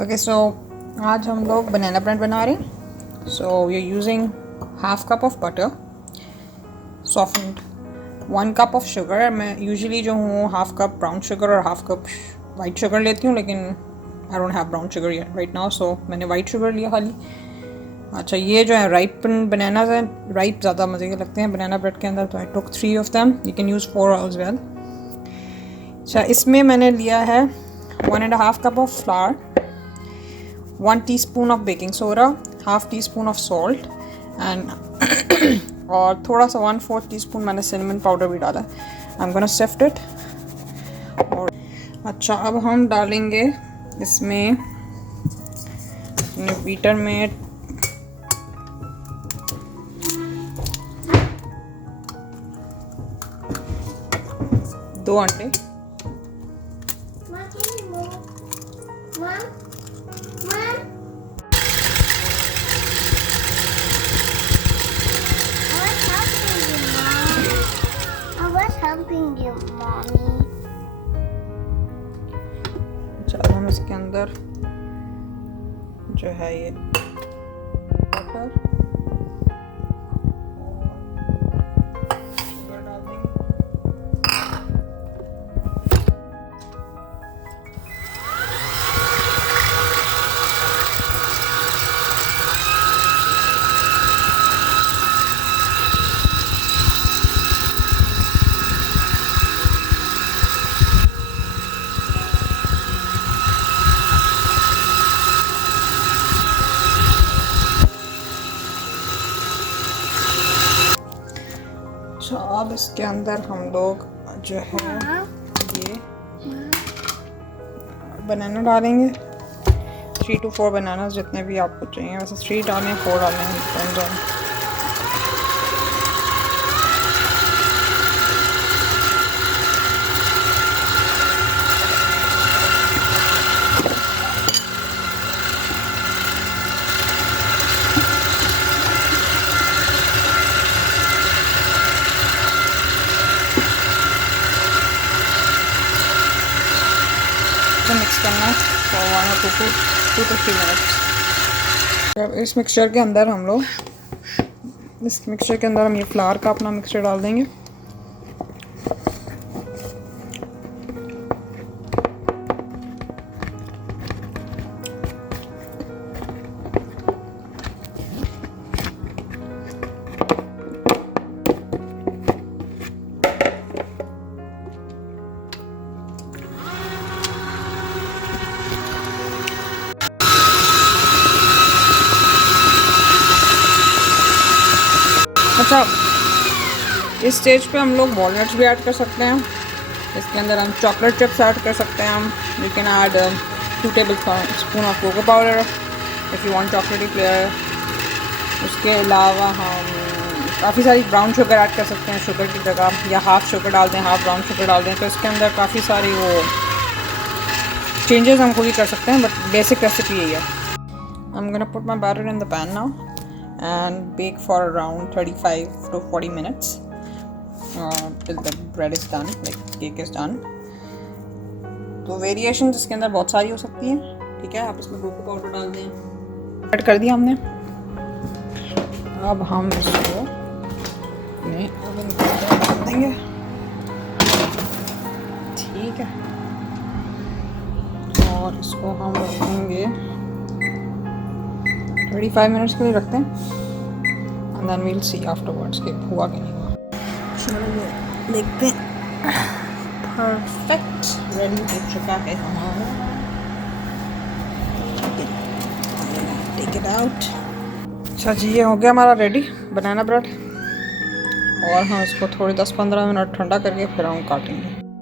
Okay so आज हम लोग बनाना ब्रेड बना रहे हैं। So we are using half cup of butter softened, 1 cup of sugar. मैं यूजुअली जो हूँ हाफ कप ब्राउन शुगर और हाफ कप वाइट शुगर लेती हूँ, लेकिन I don't have brown sugar yet right now, so मैंने वाइट शुगर लिया खाली। अच्छा, ये जो है राइप बनानाज हैं, राइप ज़्यादा मज़े के लगते हैं बनाना ब्रेड के अंदर, तो I took 3 of them. You can use 4 as well. अच्छा, इसमें मैंने लिया है 1.5 cup of flour, 1 teaspoon of baking soda, half teaspoon of salt and और थोड़ा सा 1/4 टीस्पून मैंने सिनेमन पाउडर भी डाला। I am gonna sift it. और अच्छा, अब हम डालेंगे इसमें अपने बीटर में 2 अंडे, चलो हम इसके अंदर जो है ये बटर शुगर डाल देंगे। तो अब इसके अंदर हम लोग जो है ये बनाना डालेंगे, 3 to 4 बनाना जितने भी आपको चाहिए, वैसे 3 डालें 4 डालें। मिक्स करना है फॉर 1 or 2 to 3 मिनट्स। अब इस मिक्सचर के अंदर हम ये फ्लावर का अपना मिक्सचर डाल देंगे। अच्छा, इस स्टेज पे हम लोग वॉलनट्स भी ऐड कर सकते हैं। इसके अंदर हम चॉकलेट चिप्स ऐड कर सकते हैं। हम you can add 2 tablespoon of cocoa powder if you want chocolatey flavour. उसके अलावा हम काफ़ी सारी ब्राउन शुगर ऐड कर सकते हैं शुगर की जगह, या हाफ़ शुगर डाल दें, हाफ़ ब्राउन शुगर डाल दें। तो इसके अंदर काफ़ी सारी वो चेंजेस हम खुद ही कर सकते हैं, बट बेसिक रेसिपी यही है। I am gonna put my batter in the pan now and bake for around 35 to 40 minutes till the bread is done, like cake is done. तो वेरिएशन इसके अंदर बहुत सारी हो सकती हैं, ठीक है। आप इसमें कोको पाउडर डाल दें, ऐड कर दिया हमने। अब हम इसको अपने ओवन में डाल देंगे, ठीक है। और इसको हम रखेंगे 35 मिनट्स के लिए रखते हैं, and then we'll see afterwards कि हुआ कि नहीं हुआ। चलो देखते हैं। परफेक्ट रेडी हो चुका है हमारा। Take it out. अच्छा जी, ये हो गया हमारा रेडी बनाना ब्रेड, और हम इसको थोड़ी 10-15 मिनट ठंडा करके फिर हम काटेंगे।